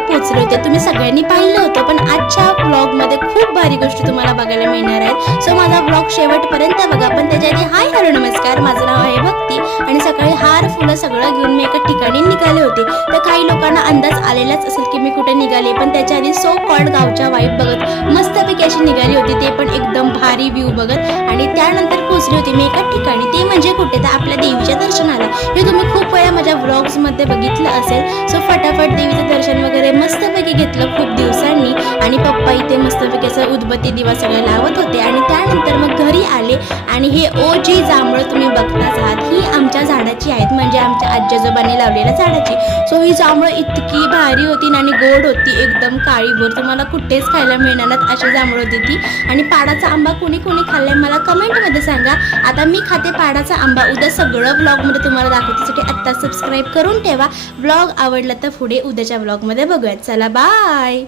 पोहोचले होते, तुम्ही सगळ्यांनी पाहिलं होतं. पण आजच्या व्लॉगमध्ये खूप भारी गोष्टी तुम्हाला बघायला मिळणार आहेत. सो माझा व्लॉग शेवटपर्यंत बघा. पण त्याच्या आधी हाय हॅलो नमस्कार, माझं नाव आहे भक्ती आणि सकाळी हार फुलं सगळं घेऊन मी एका ठिकाणी निघाले होते. तर काही लोकांना अंदाज आलेलाच असेल की मी कुठे निघाले, पण त्याच्या आधी सो कॉल्ड गावच्या वाईब बघत मस्तपैकी अशी निघाली होती, ते पण एकदम भारी व्ह्यू बघत. आणि त्यानंतर पोहोचली होती मी एका ठिकाणी, ते म्हणजे कुठे तर आपल्या देवीच्या दर्शनाला. हे तुम्ही खूप वेळा माझ्या व्लॉग्समध्ये बघितलं असेल. सो फटाफट देवीचं दर्शन वगैरे मस्तपैकी घेतलं खूप दिवसांनी. आणि पप्पा इथे मस्तपैकी असं उदबत्ती दिवा सगळं लावत होते. आणि त्यानंतर मग घरी आले आणि हे ओजी जांभळं तुम्ही बघताच आहात, ही आमच्या झाडाची आहेत, म्हणजे आमच्या आजी-आजोबांनी लावलेल्या झाडाची. सो ही जांभळं इतकी भारी होती आणि गोड होती, एकदम काळीभोर, तुम्हाला कुठेच खायला मिळणार नाहीत अशी जांभळं होती ती. आणि पाडाचा आंबा कोणी कोणी खाल्लाय मला कमेंटमध्ये सांगा. आता मी खाते पाडाचा आंबा. उद्या सगळं ब्लॉगमध्ये तुम्हाला दाखवण्यासाठी आत्ता सबस्क्राईब करून ठेवा. ब्लॉग आवडला तर पुढे उद्याच्या ब्लॉगमध्ये बघूयात. चला बाय.